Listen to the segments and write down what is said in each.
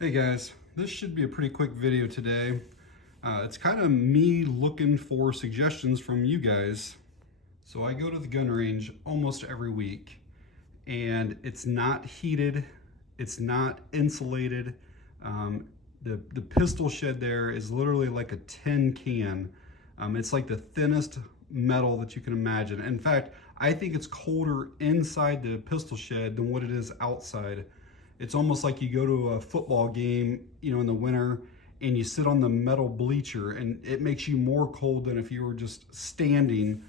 Hey guys, this should be a pretty quick video today. It's kind of me looking for suggestions from you guys. So I go to the gun range almost every week and it's not heated, it's not insulated. The pistol shed there is literally like a tin can. It's like the thinnest metal that you can imagine. In fact, I think it's colder inside the pistol shed than what it is outside. It's almost like you go to a football game, in the winter and you sit on the metal bleacher and it makes you more cold than if you were just standing.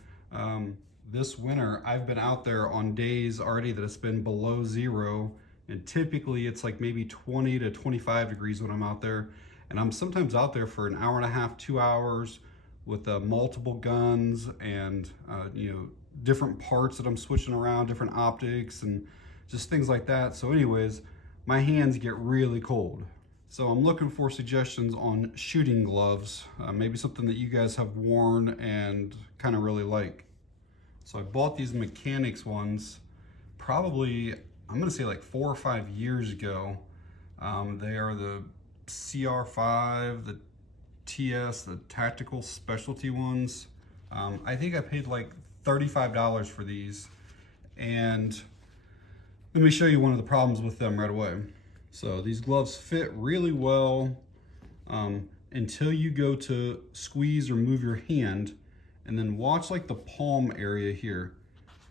This winter, I've been out there on days already that it's been below zero, and typically it's like maybe 20 to 25 degrees when I'm out there. And I'm sometimes out there for an hour and a half, 2 hours with multiple guns and, different parts that I'm switching around, different optics and just things like that. So anyways, my hands get really cold. So I'm looking for suggestions on shooting gloves, maybe something that you guys have worn and kind of really like. So I bought these mechanics ones probably, I'm gonna say like 4 or 5 years ago. They are the CR5, the TS, the tactical specialty ones. I think I paid like $35 for these. And let me show you one of the problems with them right away. So these gloves fit really well until you go to squeeze or move your hand, and then watch like the palm area here.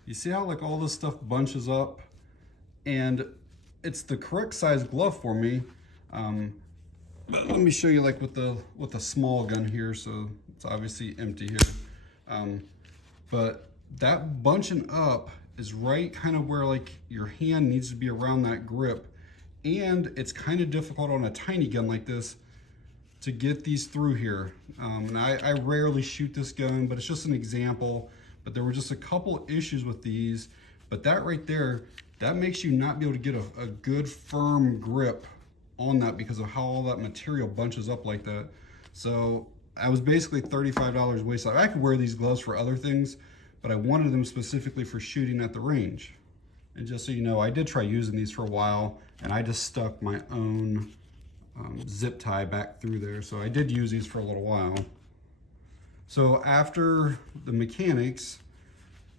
You see how like all this stuff bunches up? And it's the correct size glove for me. But let me show you like with the small gun here. So it's obviously empty here. But that bunching up is right kind of where like your hand needs to be around that grip. And it's kind of difficult on a tiny gun like this to get these through here. And I rarely shoot this gun, but it's just an example. But there were just a couple issues with these. But that right there, that makes you not be able to get a good firm grip on that because of how all that material bunches up like that. So I was basically $35 wasted. I could wear these gloves for other things, but I wanted them specifically for shooting at the range. And just so you know, I did try using these for a while, and I just stuck my own zip tie back through there. So I did use these for a little while. So after the mechanics,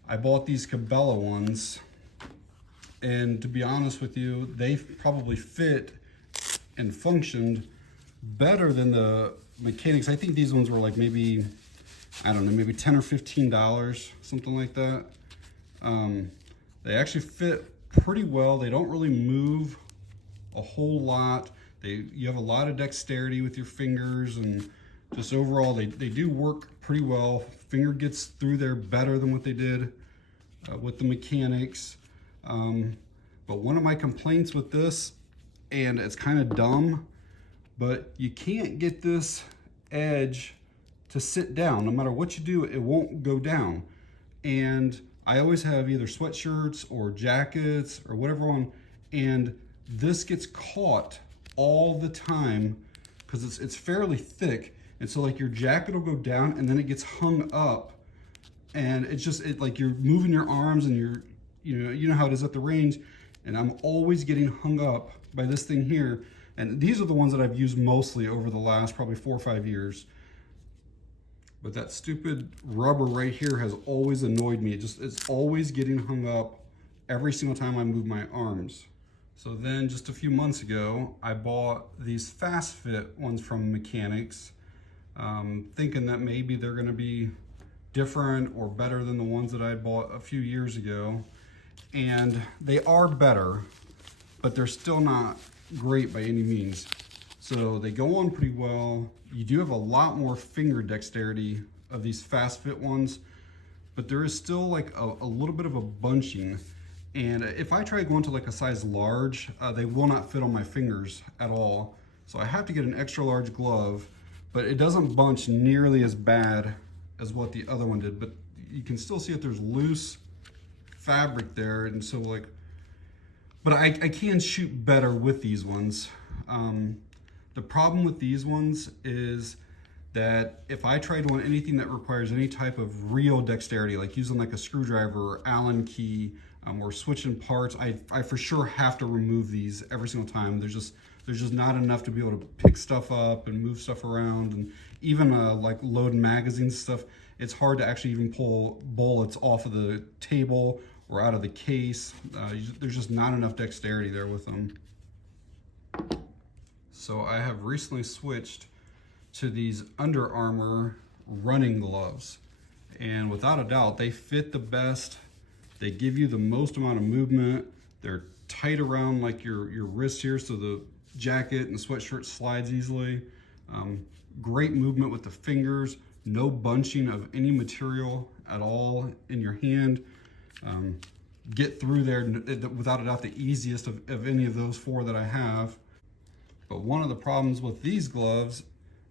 I bought these Cabela ones. And to be honest with you, they probably fit and functioned better than the mechanics. I think these ones were like maybe, I don't know, maybe $10 or $15, something like that. They actually fit pretty well. They don't really move a whole lot. You have a lot of dexterity with your fingers, and just overall, they do work pretty well. Finger gets through there better than what they did with the mechanics. But one of my complaints with this, and it's kind of dumb, but you can't get this edge to sit down. No matter what you do, it won't go down. And I always have either sweatshirts or jackets or whatever on, and this gets caught all the time because it's fairly thick. And so like your jacket will go down and then it gets hung up, and it's just like you're moving your arms and you know how it is at the range, and I'm always getting hung up by this thing here. And these are the ones that I've used mostly over the last probably 4 or 5 years. But that stupid rubber right here has always annoyed me. It's always getting hung up every single time I move my arms. So then just a few months ago, I bought these fast fit ones from Mechanics, thinking that maybe they're gonna be different or better than the ones that I bought a few years ago. And they are better, but they're still not great by any means. So they go on pretty well. You do have a lot more finger dexterity of these fast fit ones, but there is still like a little bit of a bunching. And if I try going to like a size large, they will not fit on my fingers at all. So I have to get an extra large glove, but it doesn't bunch nearly as bad as what the other one did. But you can still see that there's loose fabric there. And so like, but I can shoot better with these ones. The problem with these ones is that if I try doing anything that requires any type of real dexterity, like using like a screwdriver or Allen key, or switching parts, I for sure have to remove these every single time. There's there's just not enough to be able to pick stuff up and move stuff around. And even like loading magazine stuff, it's hard to actually even pull bullets off of the table or out of the case. There's just not enough dexterity there with them. So I have recently switched to these Under Armour running gloves. And without a doubt, they fit the best. They give you the most amount of movement. They're tight around like your wrist here, so the jacket and the sweatshirt slides easily. Great movement with the fingers, no bunching of any material at all in your hand. Get through there without a doubt the easiest of any of those four that I have. But one of the problems with these gloves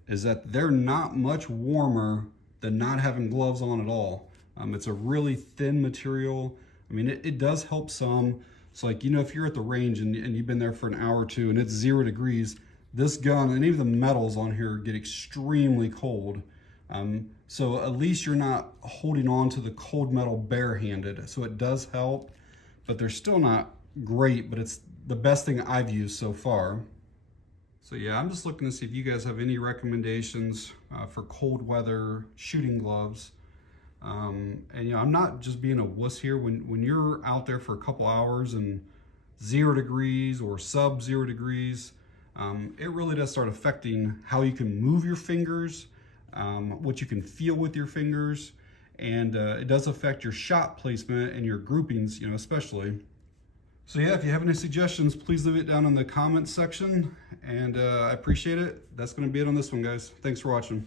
is that they're not much warmer than not having gloves on at all. It's a really thin material. I mean, it does help some. So like, you know, if you're at the range and you've been there for an hour or two and it's 0 degrees, this gun, any of the metals on here get extremely cold. So at least you're not holding on to the cold metal barehanded. So it does help, but they're still not great, but it's the best thing I've used so far. So yeah, I'm just looking to see if you guys have any recommendations for cold weather shooting gloves. And you know, I'm not just being a wuss here. When you're out there for a couple hours and 0 degrees or sub-0 degrees, it really does start affecting how you can move your fingers, what you can feel with your fingers, and it does affect your shot placement and your groupings, you know, especially. So yeah, if you have any suggestions, please leave it down in the comments section, and I appreciate it. That's going to be it on this one, guys. Thanks for watching.